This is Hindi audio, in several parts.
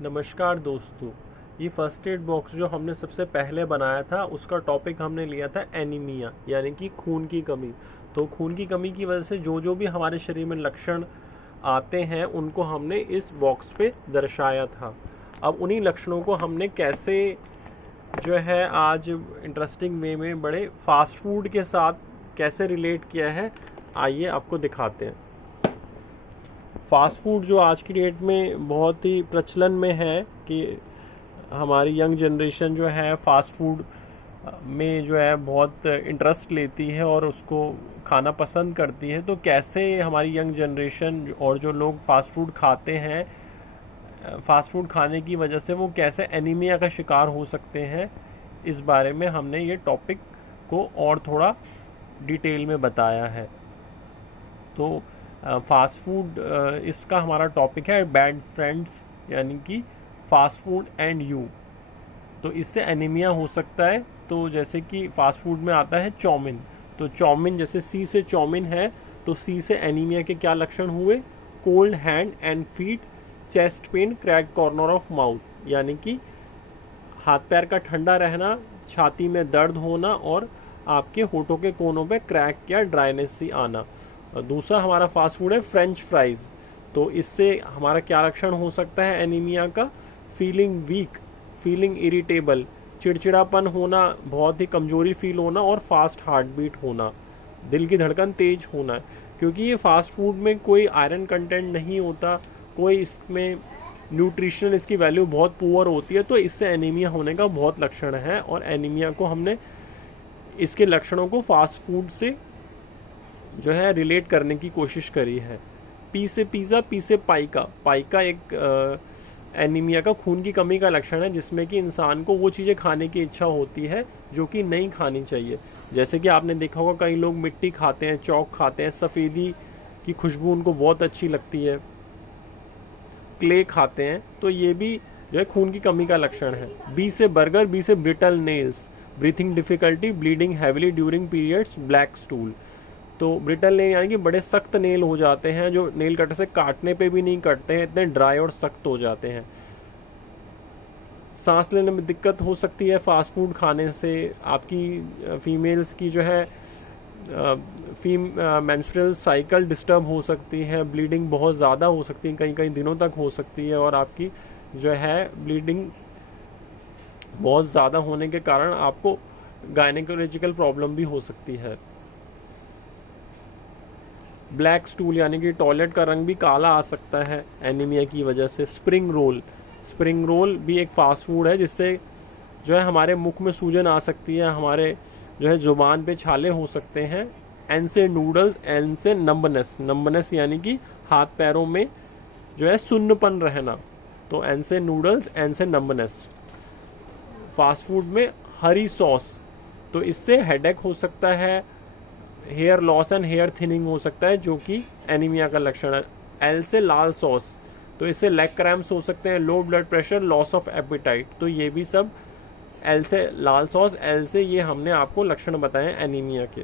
नमस्कार दोस्तों। ये फर्स्ट एड बॉक्स जो हमने सबसे पहले बनाया था उसका टॉपिक हमने लिया था एनीमिया यानी कि खून की कमी। तो खून की कमी की वजह से जो जो भी हमारे शरीर में लक्षण आते हैं उनको हमने इस बॉक्स पे दर्शाया था। अब उन्हीं लक्षणों को हमने कैसे जो है आज इंटरेस्टिंग वे में बड़े फास्ट फूड के साथ कैसे रिलेट किया है, आइए आपको दिखाते हैं। फास्ट फूड जो आज की डेट में बहुत ही प्रचलन में है कि हमारी यंग जनरेशन जो है फास्ट फूड में जो है बहुत इंटरेस्ट लेती है और उसको खाना पसंद करती है। तो कैसे हमारी यंग जनरेशन और जो लोग फास्ट फूड खाते हैं, फास्ट फूड खाने की वजह से वो कैसे एनीमिया का शिकार हो सकते हैं, इस बारे में हमने ये टॉपिक को और थोड़ा डिटेल में बताया है। तो फास्ट फूड इसका हमारा टॉपिक है बैड फ्रेंड्स यानी कि फास्ट फूड एंड यू। तो इससे एनीमिया हो सकता है। तो जैसे कि फास्ट फूड में आता है चाउमीन, तो चाउमीन जैसे सी से चाउमीन है, तो सी से एनीमिया के क्या लक्षण हुए? Cold hand and feet, chest pain, crack corner of mouth यानी कि हाथ पैर का ठंडा रहना, छाती में दर्द होना और आपके होठों के कोनों पे क्रैक या ड्राइनेस सी आना। दूसरा हमारा फास्ट फूड है फ्रेंच फ्राइज। तो इससे हमारा क्या लक्षण हो सकता है एनीमिया का? फीलिंग वीक, फीलिंग इरिटेबल, चिड़चिड़ापन होना, बहुत ही कमजोरी फील होना और फास्ट हार्ट बीट होना, दिल की धड़कन तेज होना। क्योंकि ये फास्ट फूड में कोई आयरन कंटेंट नहीं होता, कोई इसमें न्यूट्रिशनल इसकी वैल्यू बहुत पुअर होती है, तो इससे एनीमिया होने का बहुत लक्षण है। और एनीमिया को हमने इसके लक्षणों को फास्ट फूड से जो है रिलेट करने की कोशिश करी है। पी से पिज़्ज़ा, पी से पाइका। पाइका एक एनीमिया का खून की कमी का लक्षण है, जिसमें कि इंसान को वो चीज़ें खाने की इच्छा होती है जो कि नहीं खानी चाहिए। जैसे कि आपने देखा होगा कई लोग मिट्टी खाते हैं, चौक खाते हैं, सफ़ेदी की खुशबू उनको बहुत अच्छी लगती है, क्ले खाते हैं, तो ये भी जो है खून की कमी का लक्षण है। बी से बर्गर, बी से brittle nails, breathing difficulty, bleeding heavily during periods, black stool. तो ब्रिटल नेल यानी कि बड़े सख्त नेल हो जाते हैं, जो नेल कटर से काटने पे भी नहीं कटते हैं, इतने ड्राई और सख्त हो जाते हैं। सांस लेने में दिक्कत हो सकती है फास्ट फूड खाने से। आपकी फीमेल्स की जो है मेंस्ट्रुअल साइकिल डिस्टर्ब हो सकती है, ब्लीडिंग बहुत ज़्यादा हो सकती है, कई कई दिनों तक हो सकती है, और आपकी जो है ब्लीडिंग बहुत ज़्यादा होने के कारण आपको गायनेकोलॉजिकल प्रॉब्लम भी हो सकती है। ब्लैक स्टूल यानी कि टॉयलेट का रंग भी काला आ सकता है एनीमिया की वजह से। स्प्रिंग रोल, स्प्रिंग रोल भी एक फास्ट फूड है, जिससे जो है हमारे मुख में सूजन आ सकती है, हमारे जो है जुबान पे छाले हो सकते हैं। एन से नूडल्स, एन से नंबनेस, नंबनेस यानी कि हाथ पैरों में जो है सुन्नपन रहना। तो एन से नूडल्स, एन से नंबनेस। फास्ट फूड में हरी सॉस, तो इससे हेडेक हो सकता है, hair loss and hair thinning हो सकता है, जो कि एनीमिया का लक्षण है। एल से लाल सॉस, तो इससे लेग क्रैम्प्स हो सकते हैं, low blood pressure, loss of appetite. तो ये भी सब एल से लाल सॉस, एल से ये हमने आपको लक्षण बताए एनीमिया के।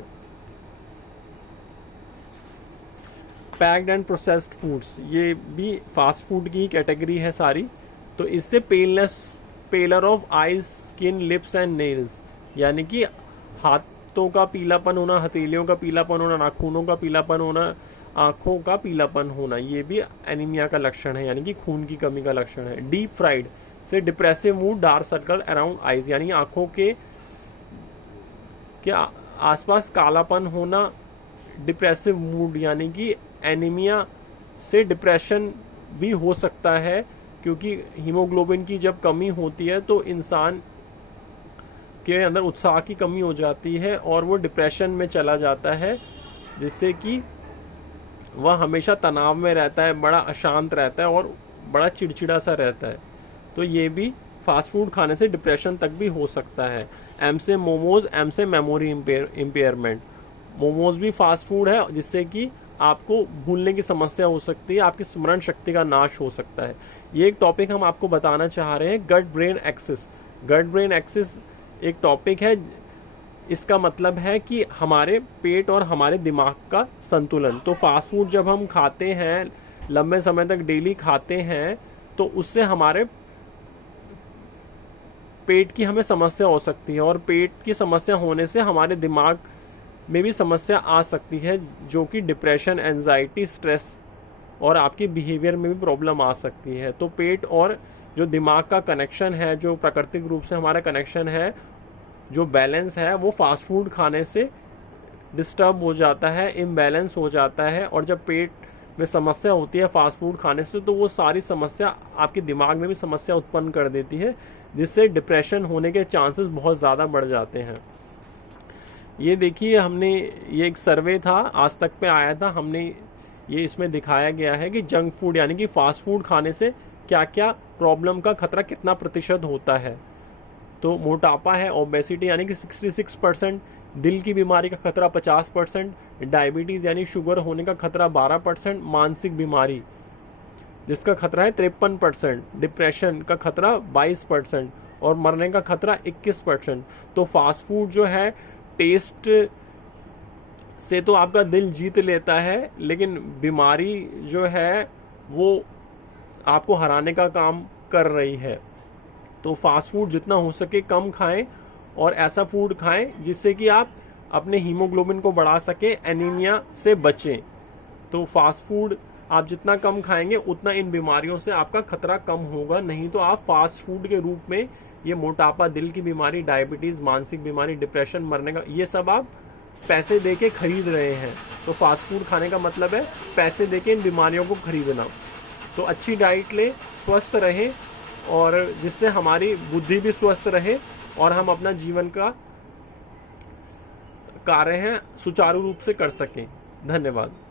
पैक्ड एंड प्रोसेस्ड फूड्स, ये भी फास्ट फूड की कैटेगरी है सारी। तो इससे paleness, pallor of eyes, skin, lips and nails यानी कि हाथों का पीलापन होना, हथेलियों का पीलापन होना, नाखूनों का पीलापन होना, आंखों का पीलापन होना, ये भी एनीमिया का लक्षण है यानी कि खून की कमी का लक्षण है। डीप फ्राइड से depressive mood, dark circle around eyes यानी आंखों के आसपास कालापन होना, डिप्रेसिव मूड यानी कि एनीमिया से डिप्रेशन भी हो सकता है, क्योंकि हीमोग्लोबिन की जब कमी होती है तो इंसान के अंदर उत्साह की कमी हो जाती है और वो डिप्रेशन में चला जाता है, जिससे कि वह हमेशा तनाव में रहता है, बड़ा अशांत रहता है और बड़ा चिड़चिड़ा सा रहता है। तो ये भी फास्ट फूड खाने से डिप्रेशन तक भी हो सकता है। एम से मोमोज, एम से मेमोरी इम्पेयरमेंट। मोमोज भी फास्ट फूड है, जिससे कि आपको भूलने की समस्या हो सकती है, आपकी स्मरण शक्ति का नाश हो सकता है। ये एक टॉपिक हम आपको बताना चाह रहे हैं, gut brain axis. Gut brain axis एक टॉपिक है, इसका मतलब है कि हमारे पेट और हमारे दिमाग का संतुलन। तो फास्ट फूड जब हम खाते हैं, लंबे समय तक डेली खाते हैं, तो उससे हमारे पेट की हमें समस्या हो सकती है, और पेट की समस्या होने से हमारे दिमाग में भी समस्या आ सकती है, जो कि डिप्रेशन, एंजाइटी, स्ट्रेस और आपकी बिहेवियर में भी प्रॉब्लम आ सकती है। तो पेट और जो दिमाग का कनेक्शन है, जो प्राकृतिक रूप से हमारा कनेक्शन है, जो बैलेंस है, वो फास्ट फूड खाने से डिस्टर्ब हो जाता है, इम्बैलेंस हो जाता है। और जब पेट में समस्या होती है फास्ट फूड खाने से, तो वो सारी समस्या आपके दिमाग में भी समस्या उत्पन्न कर देती है, जिससे डिप्रेशन होने के चांसेस बहुत ज़्यादा बढ़ जाते हैं। ये देखिए, हमने ये एक सर्वे था, आज तक पे आया था, हमने ये इसमें दिखाया गया है कि जंक फूड यानी कि फास्ट फूड खाने से क्या क्या प्रॉब्लम का खतरा कितना प्रतिशत होता है। तो मोटापा है, ओबेसिटी यानी कि 66%, दिल की बीमारी का खतरा 50%, डायबिटीज़ यानी शुगर होने का खतरा 12%, मानसिक बीमारी जिसका खतरा है 53%, डिप्रेशन का खतरा 22% और मरने का खतरा 21%। तो फास्ट फूड जो है टेस्ट से तो आपका दिल जीत लेता है, लेकिन बीमारी जो है वो आपको हराने का काम कर रही है। तो फास्ट फूड जितना हो सके कम खाएं, और ऐसा फूड खाएं जिससे कि आप अपने हीमोग्लोबिन को बढ़ा सकें, एनीमिया से बचें। तो फास्ट फूड आप जितना कम खाएंगे उतना इन बीमारियों से आपका खतरा कम होगा। नहीं तो आप फास्ट फूड के रूप में ये मोटापा, दिल की बीमारी, डायबिटीज़, मानसिक बीमारी, डिप्रेशन, मरने का, ये सब आप पैसे दे के खरीद रहे हैं। तो फास्ट फूड खाने का मतलब है पैसे दे के इन बीमारियों को खरीदना। तो अच्छी डाइट ले, स्वस्थ रहे, और जिससे हमारी बुद्धि भी स्वस्थ रहे और हम अपना जीवन का कार्य है सुचारू रूप से कर सकें। धन्यवाद।